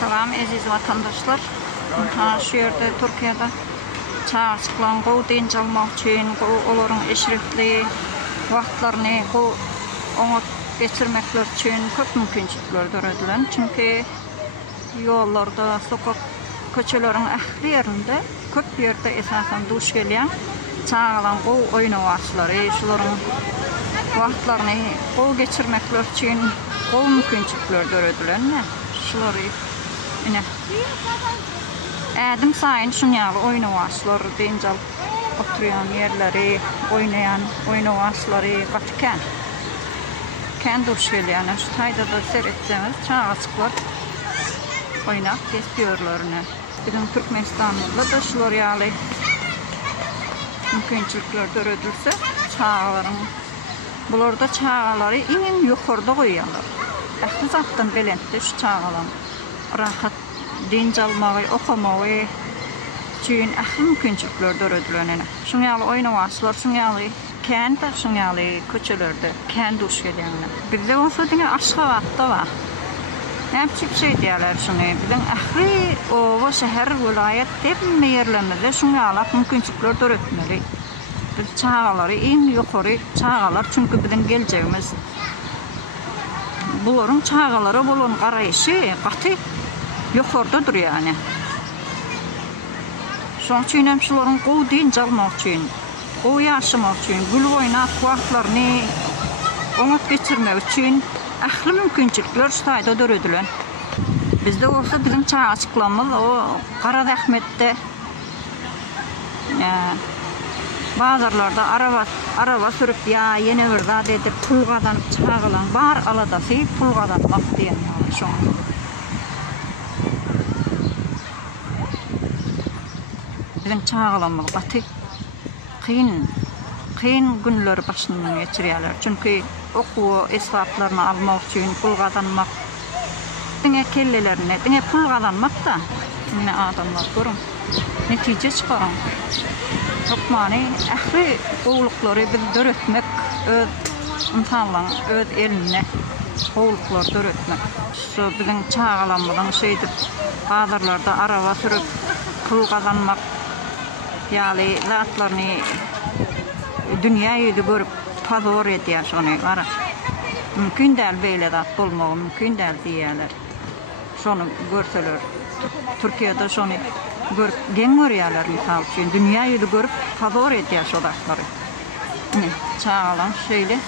Salam aziz vatandaşlar. Şu yerde Türkiye'de çağa çıkılan qow denc almak üçün, olaryň eşrefli wagtlaryny oňa geçirmekler üçün köp mümkinçilikler göredilen. Çünki yollarda, sokak köçeleriň ähli ýerinde köp ýerde esasen duş gelýän çağalan qow oýnawaçlary, şolaryň wagtlaryny qow geçirmekler üçün qow mümkinçilikler göredilen. Şolary ine ädim saýyn şunýaly oýnawaçlar denc alyp oturýan ýerleri, oýnayan oýnawaçlary gatken. Kän duş gelýän şu taýda da seretseňiz çağaçyklar oynap geçýärler. Bizim Türkmenistan'da da şular ýaly mümkinçilikler göredilse çağalaryň bularda çağalary iň ýokarda goýýarlar. Ähli zatdan belentde şu çağalan rahat denc almagy, okamagy üçin ähli mümkinçilikler göredilen. Şuňaly oýnawaçlar, şuňaly kän de şuňaly köçelerde kän duş gelýänler. Bizde olsa diňe aşga wagtda bar. Näçip şey diýerler şuňy. Bilen ähli owa şäher vilayet hemme ýerlerinde şuňaly mümkinçilikler göretmeli. Biz çağalary iň ýokary çağalar çünki biziň geljegimiz. Bularyň çağalara bolan garaýşy gaty ýokarda dur ýani. Şoň üçin hem şolaryň qow denc almak üçin, qow ýaşamak üçin, gül oýnap wagtlaryny oňa geçirmek üçin ähli mümkinçilikler şu taýda göredilen. Bizde olsa biziň çağaçyklarymyz o Garazahmetde bazarlarda araba sürüp ya yene bir zat edip pul gazanyp çağalan bar aladasy pul gazanmak diýen ýaly şoň. Biziň çağalanmyz gaty kyn günler başyndan geçirýärler. Çünki okuw esgaplaryny almak üçin pul gazanmak diňe kellelerini, diňe pul gazanmak da mine adamlar görüň. Netije çykaran. Hokmany ähli gowluklary biz döretmek, öz imtanlaryň öz eline gowluklar döretmek. Şu biziň çağalanmadan şeýdip bazarlarda araba sürüp pul gazanmak ýaly zatlaryny dünýä ýüzü görüp pazar edýär şonu gara. Mümkin däl beýle zat bolmagy mümkin däl diýerler. Şonu görseler Türkiýede şonu görüp geň görýärler misal üçin dünýä ýüzü görüp pazar edýär şu zatlary. Çağalan şeýle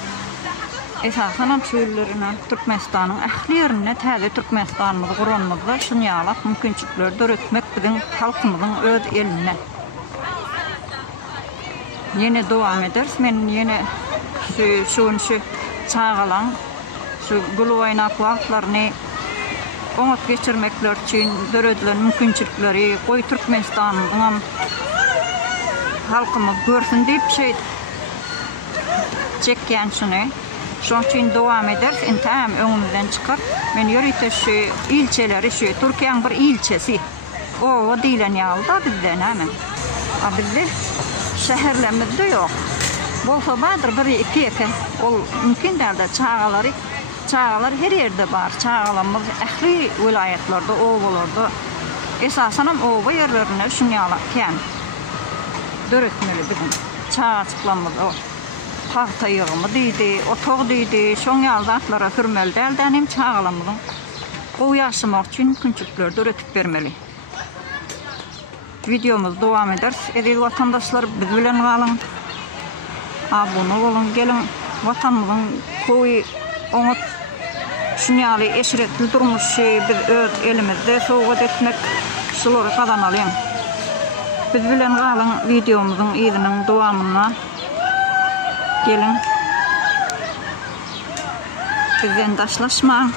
esasen şeýlerine Türkmenistanyň ähli ýerine täze Türkmenistanymyzy guranmyzda şunýaly mümkinçilikler döretmek biziň halkymyzyň öz eline. Yine devam ederiz. Men yine şu çağalan, şu gül oýnap wagtlaryny oňa geçirmekler üçin göredilen mümkinçilikleri goý Türkmenistanyň halkymyz görsün diýip şey çekýän şuny. Şoň üçin devam ederiz. Entäm öňümizden çykar. Men ýörüýte şu ilçeleri şu Türkiýanyň bir ilçesi. O diýilen ýalda bizden hemen. Bizde şäherlerimizde ýok. Bolsa bardyr bir iki eken. Ol mümkin dälde çağalar her ýerde bar. Çağalarymyz ähli vilayetlarda, owalarda esasen owa ýerlerine şunýaly kän döretmeli biziň çağaçyklarymyz o. Paxta ýygymy diýdi, otog diýdi, şoňal zatlara sürmeli dälden hem çağalarymyzyň gowy ýaşamak üçin mümkinçilikler döretip bermeli. Videomuz devam eder. Aziz vatandaşlar biz bilen galyň. Abone bolun, gelin vatanymyzyň gowy oňa şunýaly eşretli durmuşy biz öz elimizde sowgat etmek şolary gazanalım. Biz bilen galyň videomyzyň ýeriniň dowamyna gelin. Bizden daşlaşmaň.